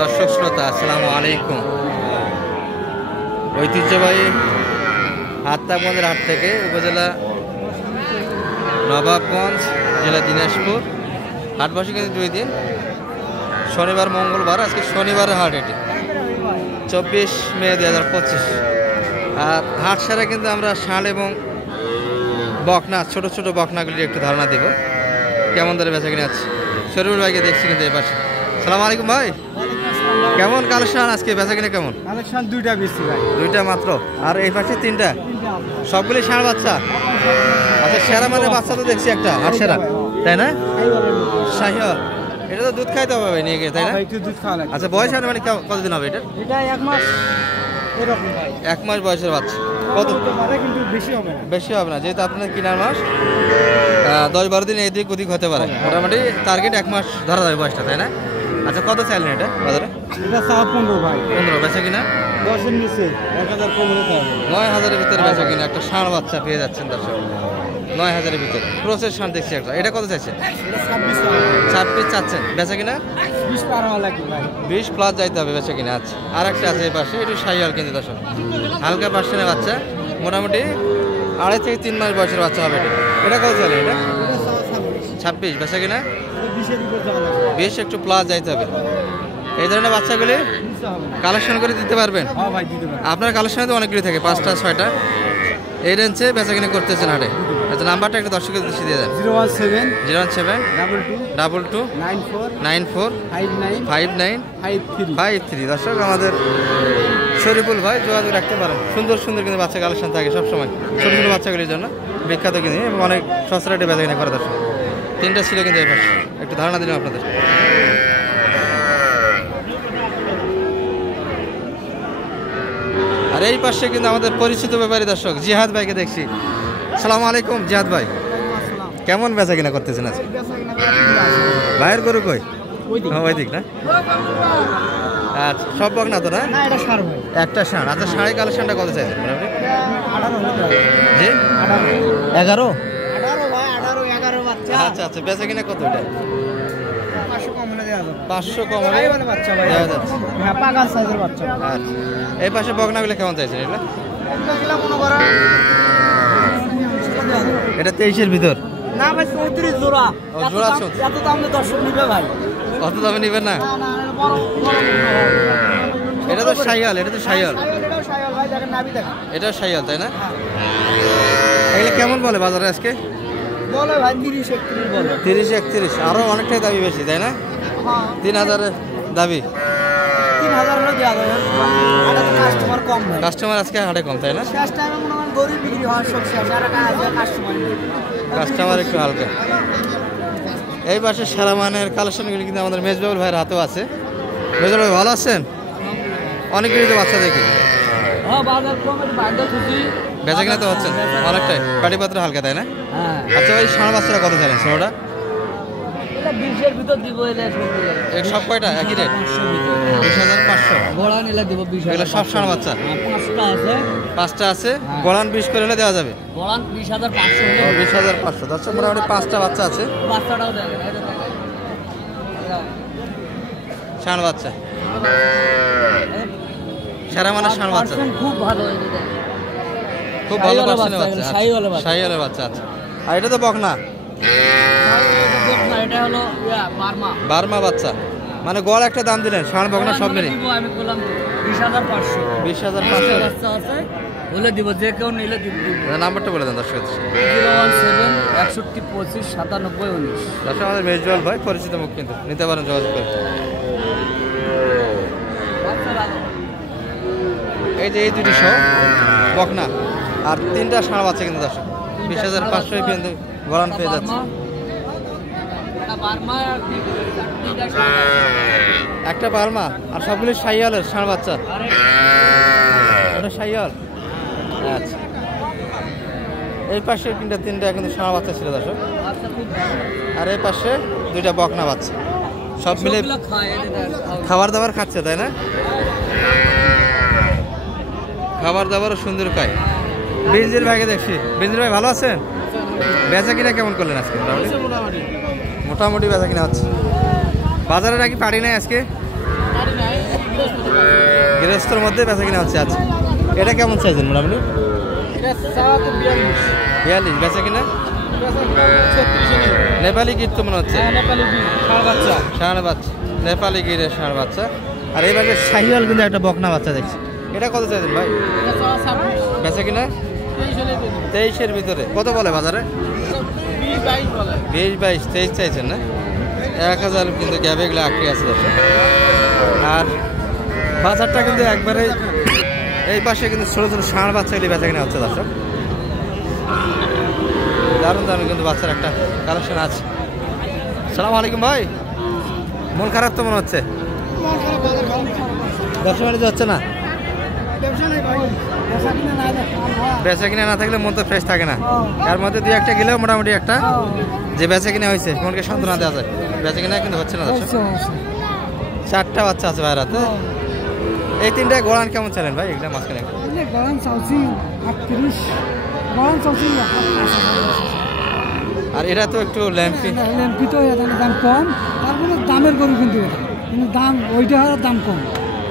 দর্শক শ্রোতা আসসালামু আলাইকুম। ঐতিহ্যবাহী আত্মাগঞ্জের হাট থেকে উপজেলা নবাবগঞ্জ, জেলা দিনাজপুর। হাট বসে কিন্তু 2 দিন, শনিবার মঙ্গলবার। আজকে শনিবারের হাট, এটি 24 মে 2025। আর হাট সারা কিন্তু আমরা ষাঁড় এবং বকনা, ছোট ছোট বকনাগুলির একটু ধারণা দেব কেমন ধরে বেচা কিনে আছে। শরীফুল ভাইকে দেখছি কিন্তু এই পাশে। সালাম আলাইকুম ভাই, কেমন কালেকশন আজকে? বেচা কিনে কেমন? কালেকশন 2টা বেশি ভাই, 2টা মাত্র। আর এই পাশে 3টা, সবগুলি ষাঁড় বাচ্চা। আচ্ছা, সেরা মানে বাচ্চা তো দেখছি একটা, আর সেরা তাই না? শাহিওয়াল, এটা তো দুধ খাইতে হবে ভাই নিয়ে গিয়ে, তাই না? একটু দুধ খাওয়া লাগে। আচ্ছা, বয়স মানে কতদিন হবে এটা? এটা 1 মাস এরকম ভাই, 1 মাস বয়সের বাচ্চা। কত? কিন্তু বেশি হবে না, বেশি হবে না, যেহেতু আপনার কিনার মাস 10-12 দিন এদিক ওদিক হতে পারে। মোটামুটি টার্গেট 1 মাস ধরা যাবে বয়সটা, তাই না? আচ্ছা, কত চাইলেন এটা বাজারে? এটা 15 ভাই। 15 বেচা কিনা? 10 এর নিচে 1000 কম হতে হবে। 9000-এর ভিতরে বেচা কিনা একটা ষাঁড় বাচ্চা পেয়ে যাচ্ছেন দর্শক। 9000-এর ভিতরে ক্রসের ষাঁড় দেখছি একটা। এটা কত চাইছেন? এটা 26 চাচ্ছেন, বেচা কিনা 20 পার হওয়া লাগবে ভাই, 20 প্লাস যাইতে হবে বেচা কিনা। আচ্ছা, আর একটা আছে এই পাশে, একটু শাহিওয়াল কিন্তু দর্শক, হালকা পার্সেন্টের বাচ্চা, মোটামুটি 2.5 থেকে 3 মাস বয়সের বাচ্চা হবে এটা। এটা কত চলে? এটা 26 বেচা কিনা 20 এর উপর যাওয়া লাগবে, 20 একটু প্লাস যাইতে হবে। এই ধরনের বাচ্চাগুলি কালেকশন করে দিতে পারবেন? হ্যাঁ ভাই, দিতে পারবেন। আপনার কালেকশনে তো অনেকগুলি থাকে, 5টা 6টা, এই রেঞ্জে বেচা কিনে করতেছেন হাটে। আচ্ছা, নাম্বারটা একটু দর্শকের দৃষ্টি দিয়ে দেন। 017 017 22 22 94 94 59 59 53। 53। দর্শক, আমাদের শরীফুল ভাই যোগাযোগ রাখতে পারেন। সুন্দর সুন্দর কিন্তু বাচ্চা কালেকশন থাকে সবসময়, ছোটো ছোটো বাচ্চাগুলির জন্য বিখ্যাত কিন্তু, এবং অনেক সস্তা রেটে বেচা কিনা করে দর্শক। 3টা ছিল কিন্তু এই পাশে, একটু ধারণা দিলাম আপনাদের। আর এই পাশে কিন্তু আমাদের পরিচিত ব্যাপারী দর্শক জিহাদ ভাইকে দেখছি। সালাম আলাইকুম জিহাদ ভাই, কেমন বেচা কিনা করতেছেন আজকে? ভাইয়ের গরু কই? ওই দিক না? আচ্ছা, সব বক না তো না? এটা ষাঁড় ভাই, একটা ষাঁড়। আচ্ছা, ষাঁড়ের কালেকশনটা কত চাইছেন? 18 জি 11 11। 11 বাচ্চা। আচ্ছা আচ্ছা, বেচা কিনা কত এটা? 500 কম হলে দেওয়া যাবে। 500 কম হলে বাচ্চা ভাই, দেওয়া যাচ্ছে। হ্যাঁ, পাগাল সাইজের বাচ্চা। আচ্ছা, এই পাশে বকনাগুলো কেমন চাইছেন এগুলো? এগুলা মনে করো এটা 23-এর ভিতর না ভাই, 34 জোড়া। ও, জোড়া 34। এত দাম দিয়ে দর্শক নিবে ভাই? কত দামে নেবেন না? এটা তো শাহিওয়াল, এটা তো শাহিওয়াল, এটাও শাহিওয়াল ভাই, দেখেন নাভি দেখেন। এটাও শাহিওয়াল, তাই না? এগুলো কেমন বলে বাজারে আজকে? বলে ভাই 30-31 বলে। 30-31, আরো অনেকটাই দাবি বেশি, তাই না? হ্যাঁ, 3000-এর দাবি। 3000 হলে দেওয়া যাবে। আর কাস্টমার কম ভাই, কাস্টমার আজকে হাটে কম, তাই না? শেষ টাইমে মনে হয় গরিব বিক্রি হওয়ার সব শেষ, আর কাস্টমার একটু হালকা। এই পাশে সেরা মানের কালেকশনগুলি কিন্তু আমাদের মেজবাবুল ভাইয়ের হাতেও আছে। মেজবাবুল ভাই ভালো আছেন? অনেকগুলি তো বাচ্চা দেখি, বেচা কিনা তো হচ্ছেন অনেকটাই, পাটি পাত্র হালকা, তাই না? আচ্ছা ভাই, ষাঁড় বাচ্চারা কত চাইলেন? ষোলোটা 20-এর ভিতর দিব। সব কয়টা একই রেট? 20,500। গোড়া নিলে দিব 20,000। এগুলো সব ষাঁড় বাচ্চা? 5টা আছে। 5টা আছে, গড়ান 20 করে হলে দেওয়া যাবে। গোড়া 20,500 হলে 20,500। আচ্ছা, মোটামুটি 5টা বাচ্চা আছে, বাচ্চাটাও দেখেন। ষাঁড় বাচ্চা, সেরা মানের ষাঁড় বাচ্চা, খুব ভালো, খুব ভালো পার্সেন্টের বাচ্চা, শাহিওয়ালের বাচ্চা। শাহিওয়ালের বাচ্চা। আচ্ছা, আর এটা তো বকনা, এটা হলো বার্মা। বার্মা বাচ্চা, মানে গড় একটা দাম দিলেন, ষাঁড় বকনা সব মিলে আমি বললাম 20,500। 20,500 বাচ্চা আছে বলে দিব, যে কেউ নিলে দিব। নাম্বারটা বলে দেন দর্শক। 017 61 25 97 19। দর্শক, আমাদের মেজবাবুল ভাই পরিচিত মুখ, কিন্তু নিতে পারেন যোগাযোগ করে। এই যে এই দুটি সহ বকনা আর 3টা ষাঁড় বাচ্চা কিন্তু দর্শক 20,500 কিন্তু গড়ান পেয়ে যাচ্ছে। একটা বার্মা আর সবগুলি শাহিওয়ালের ষাঁড় বাচ্চা, ওটা শাহিওয়াল। আচ্ছা, এই পাশে 3টা কিন্তু ষাঁড় বাচ্চা ছিল দর্শক, আর এই পাশে 2টা বকনা বাচ্চা, সব মিলে খাবার দাবার খাচ্ছে, তাই না? খাবার দাবারও সুন্দর খায়। বেঞ্জির ভাইকে দেখছি। বেঞ্জির ভাই ভালো আছেন? বেচা কিনা কেমন করলেন আজকে? মোটামুটি বেচা কিনা হচ্ছে। বাজারে নাকি পারি নাই আজকে? গৃহস্থর মধ্যে বেচা কিনা হচ্ছে। আচ্ছা, এটা কেমন চাইছেন মোটামুটি? 42 বেচা কিনা? নেপালি গির তো মনে হচ্ছে, ষাঁড় বাচ্চা, নেপালি গিরের ষাঁড় বাচ্চা। আর এবারে শাহিওয়াল কিন্তু একটা বকনা বাচ্চা দেখছি, এটা কত চাইছেন ভাই? বেচা কিনা 23-এর ভিতরে। কত বলে বাজারে? 20, 22, 23 চাইছেন না? 1000 কিন্তু গ্যাবে এগুলো আটকে আছে। আর বাজারটা কিন্তু একবারে এই পাশে কিন্তু ছোটো ছোটো ষাঁড় বাচ্চাগুলি বেচা কিনা হচ্ছে দর্শক। দারুণ দারুণ কিন্তু বাচ্চার একটা কালেকশন আছে। সালাম আলাইকুম ভাই, মন খারাপ তো মনে হচ্ছে, ব্যবসা বাণিজ্য হচ্ছে না? বেচা কিনা না থাকলে মন তো ফ্রেশ থাকে না। এর মধ্যে 2-1টা গেলেও মোটামুটি একটা যে বেচা কিনা হয়েছে মনকে সান্ত্বনা দেওয়া যায়। বেচা কিনা কিন্তু হচ্ছে না দর্শক। 4টা বাচ্চা আছে ভাইয়ের হাতে। এই 3টা গোড়ান কেমন চালেন ভাই? এগুলা মাঝখানে আর এটা তো একটু ল্যাম্পি তো দাম কম, তারপরে দামের গরু কিন্তু কিন্তু দাম ওইটা দাম কম,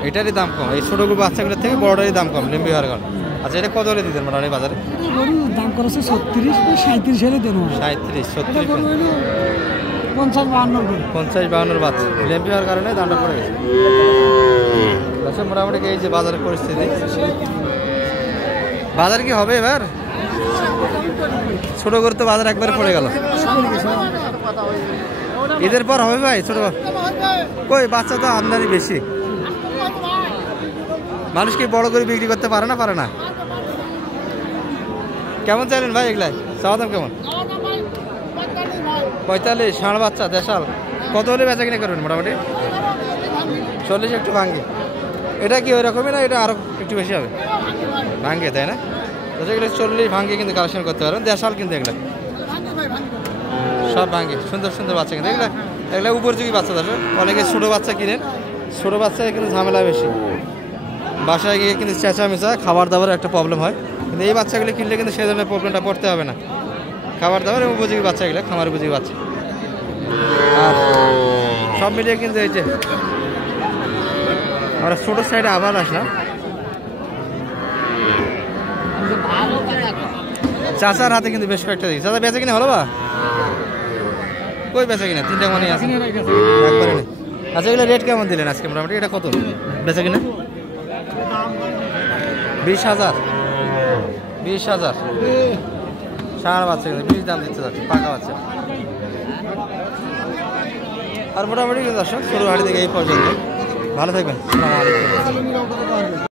এটারই দাম কম। এই ছোট গরু বাচ্চাগুলোর থেকে বড়টারই দাম কম ল্যাম্পি হওয়ার কারণে। আচ্ছা, এটা কত হলে দিতেন মোটামুটি বাজারে? গরুর দাম করেছে 37-37 হলে দেন। 37-37 50-52 বাচ্চা ল্যাম্পি হওয়ার কারণে দামটা পড়ে গেছে। আচ্ছা, মোটামুটি এই যে বাজারের পরিস্থিতি, বাজার কি হবে এবার? ছোট গরু তো বাজার একবারে পড়ে গেল। ঈদের পর হবে ভাই ছোট? কই বাচ্চা তো আমদানি বেশি, মানুষ কি বড় করে বিক্রি করতে পারে না? কেমন চাইলেন ভাই এগুলাই? চাওয়া দাম কেমন? 45 ষাঁড় বাচ্চা দেশাল। কত হলে বেচা কিনা করবেন মোটামুটি? 40 একটু ভাঙ্গে। এটা কি ওই রকমই না, এটা আরো একটু বেশি হবে? ভাঙ্গে, তাই না? এগুলো 40 ভাঙ্গে কিন্তু কালেকশন করতে পারবেন। দেশাল কিন্তু এগুলো সব ভাঙ্গে, সুন্দর সুন্দর বাচ্চা কিন্তু এগুলো উপযোগী বাচ্চা। দর্শক অনেকে ছোটো বাচ্চা কিনেন, ছোটো বাচ্চায় কিন্তু ঝামেলা বেশি, বাসায় গিয়ে কিন্তু চেঁচামেচা খাবার দাবারের একটা প্রবলেম হয়। কিন্তু এই বাচ্চাগুলো কিনলে কিন্তু সেই ধরনের প্রবলেমটা পড়তে হবে না। খাবার দাবার এবং উপযোগী বাচ্চা, এগুলো খামার উপযোগী বাচ্চা। আর সব মিলিয়ে কিন্তু এই যে আমরা ছোটো সাইডে আবার আসলাম। চাচার হাতে কিন্তু বেশ কয়েকটা দেখি। চাচা বেচা কিনা হলো বা? কই বেচা কিনা? 3টা মনে আছে একবারে নেই। আচ্ছা, এগুলো রেট কেমন দিলেন আজকে মোটামুটি? এটা কত বেচা কিনা? 20,000 ষাঁড় বাচ্চা কিন্তু 20 দাম দিচ্ছে যাচ্ছে, পাকা বাচ্চা। আর মোটামুটি কিন্তু দর্শক ছোটো হাড়ি থেকে এই পর্যন্ত। ভালো থাকবেন, আসসালামু আলাইকুম।